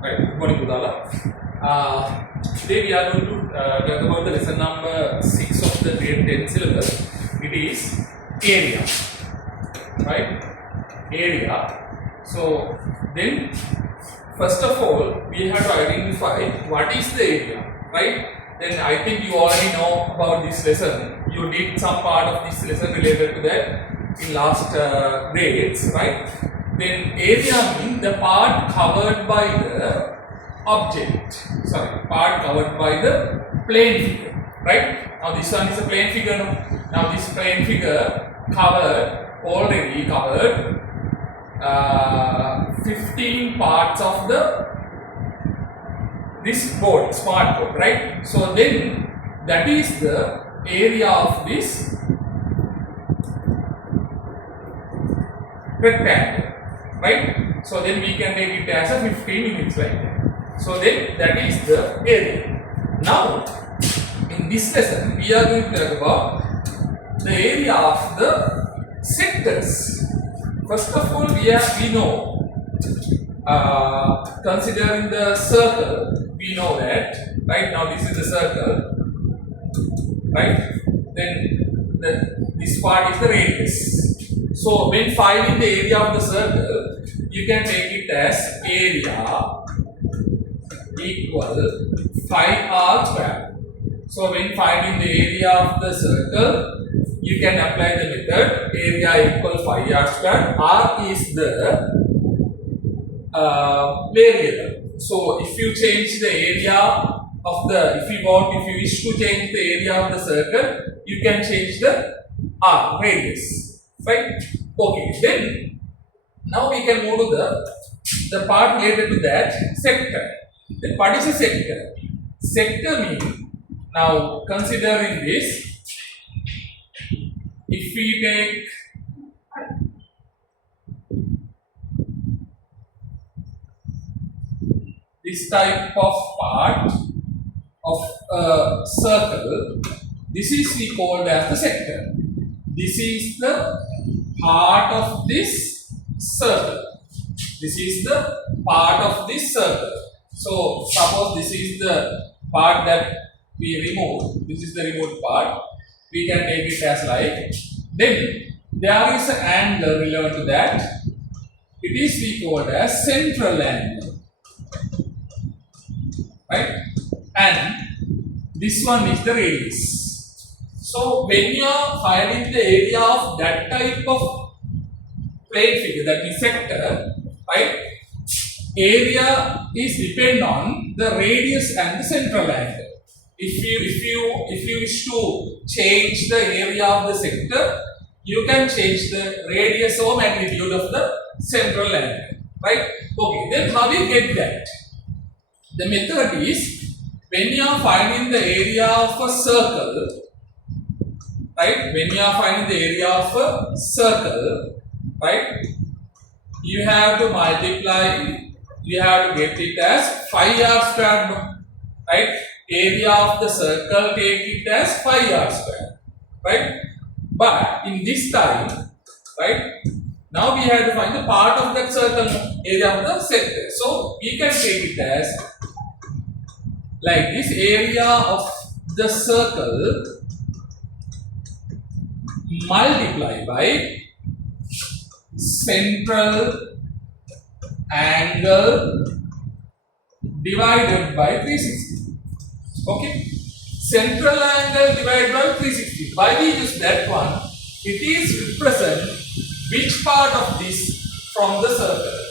Right, good morning, Budala. Today we are going to talk about the lesson number 6 of the grade 10 syllabus. It is area, right? Area. So then, first of all, we have to identify what is the area, right? Then I think you already know about this lesson. You did some part of this lesson related to that in last grades, right? Then area means the part covered by the object. Sorry, part covered by the plane figure, right? Now this one is a plane figure. Now this plane figure already covered 15 parts of this board, smart board, right? So then that is the area of this rectangle, right? So then we can take it as a 15 units like that. So then that is the area. Now in this lesson we are going to talk about the area of the sectors. First of all, we know, considering the circle, we know that, right? Now this is the circle, right? Then this part is the radius. So when finding the area of the circle, you can take it as area equal 5r square. So when finding the area of the circle, you can apply the method area equal 5r square. R is the variable. So if you change the area of the, if you wish to change the area of the circle, you can change the R radius, right? Okay, then now we can move to the part related to that sector. Then what is a sector? Sector means, now considering this, if we take this type of part of a circle, this is we called as the sector. This is the part of this circle. This is the part of this circle. So suppose this is the part that we remove. This is the removed part. We can take it as like. Then there is an angle relevant to that. It is we called as central angle, right? And this one is the radius. So when you are finding the area of that type of plane figure, that is sector, right? Area is depend on the radius and the central angle. If you wish to change the area of the sector, you can change the radius or magnitude of the central angle, right? Okay, then how you get that? The method is, when you are finding the area of a circle, right? When you are finding the area of a circle, right? You have to multiply, you have to get it as 5r square, right? Area of the circle, take it as 5r square, right? But in this time, right? Now we have to find the part of that circle, area of the sector. So we can take it as like this, area of the circle multiplied by central angle divided by 360. Okay, central angle divided by 360. Why we use that one? It is represent which part of this from the circle.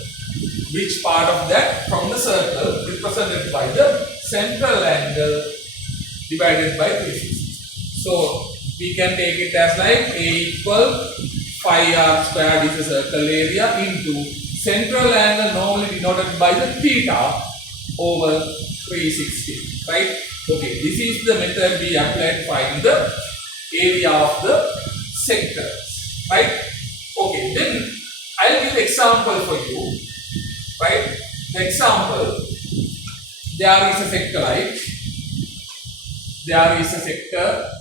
Which part of that from the circle represented by the central angle divided by 360. So we can take it as like A equal 5r squared is the circle area into central angle normally denoted by the theta over 360, right? Okay, this is the method we applied to find the area of the sectors, right? Okay, then I'll give example for you, right? The example, there is a sector, right? There is a sector.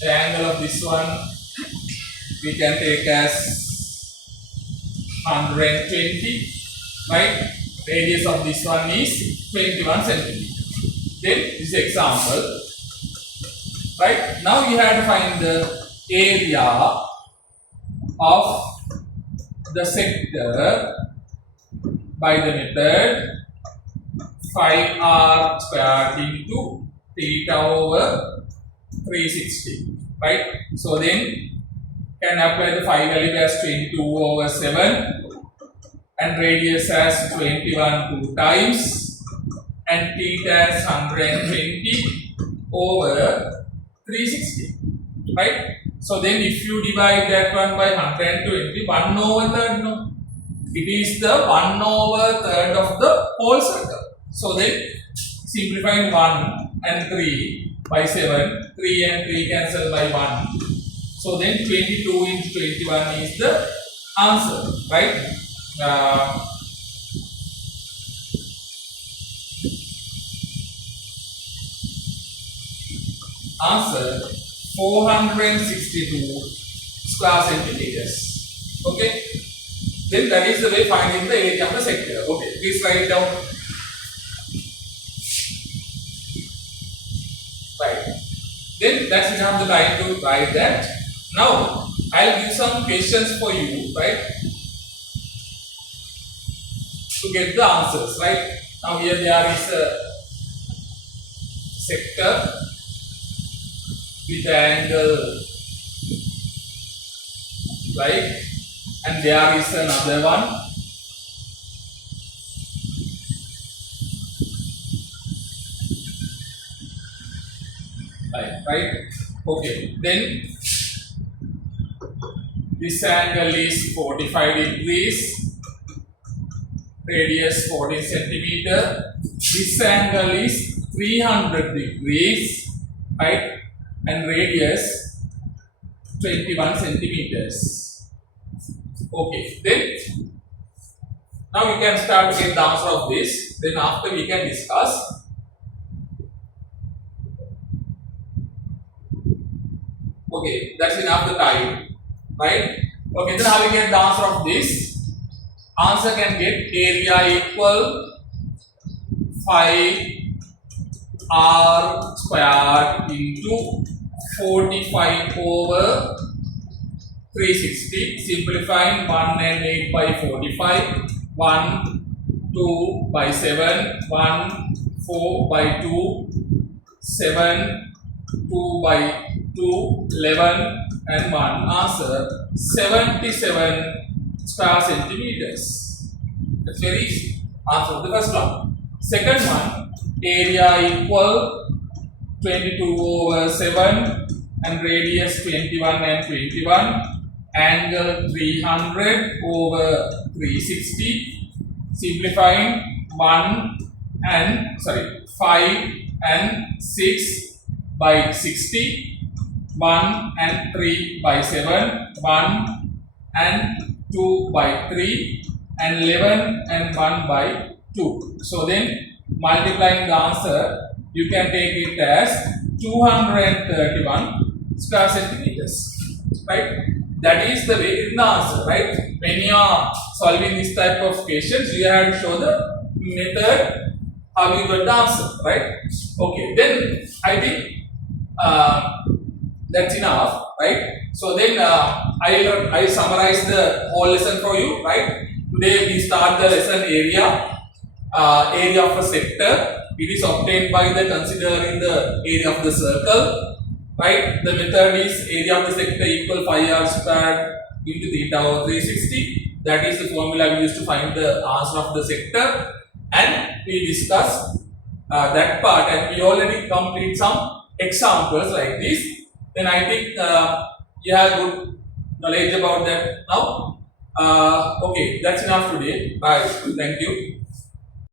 The angle of this one we can take as 120, right? Radius of this one is 21 centimeters. Then this example, right? Now you have to find the area of the sector by the method 5r squared into theta over 360, right? So then can apply the phi value as 22 over 7 and radius as 21 2 times and theta as 120 over 360, right? So then if you divide that one by 120, 1 over third, no, it is the 1 over third of the whole circle. So then simplifying 1 and 3 by 7, 3 and 3 cancel by 1. So then 22 into 21 is the answer, right? Answer 462 square centimeters. Okay. Then that is the way finding the area of the sector. Okay. Please write it down. Right. Then that's enough the time to write that. Now I'll give some questions for you, right? To get the answers, right? Now here there is a sector with the angle, right? And there is another one. Right? Okay. Then this angle is 45 degrees, radius 14 centimeter. This angle is 300 degrees, right? And radius 21 centimeters. Okay, then now we can start to get the answer of this. Then after we can discuss. Okay, that's enough the time, right? Okay, then how we get the answer of this? Answer can get area equal 5r squared into 45 over 360, simplifying 1 and 8 by 45, 1, 2 by 7, 1, 4 by 2, 7, 2 by 2, 11 and 1. Answer 77 square centimeters. That's very easy. Answer the first one. Second one, area equal 22 over 7 and radius 21 and 21, angle 300 over 360, simplifying 5 and 6 by 60, 1 and 3 by 7, 1 and 2 by 3 and 11 and 1 by 2. So then multiplying the answer, you can take it as 231 square centimeters, right? That is the way in the answer, right? When you are solving this type of questions, you have to show the method how you got the answer, right? Okay, then I think that's enough, right? So then I summarize the whole lesson for you, right? Today we start the lesson area of a sector. It is obtained by the considering the area of the circle, right? The method is area of the sector equal 5r squared into theta over 360. That is the formula we used to find the answer of the sector, and we discuss that part, and we already complete some examples like this. Then I think you have good knowledge about that now. Okay, that's enough today. Bye. Thank you.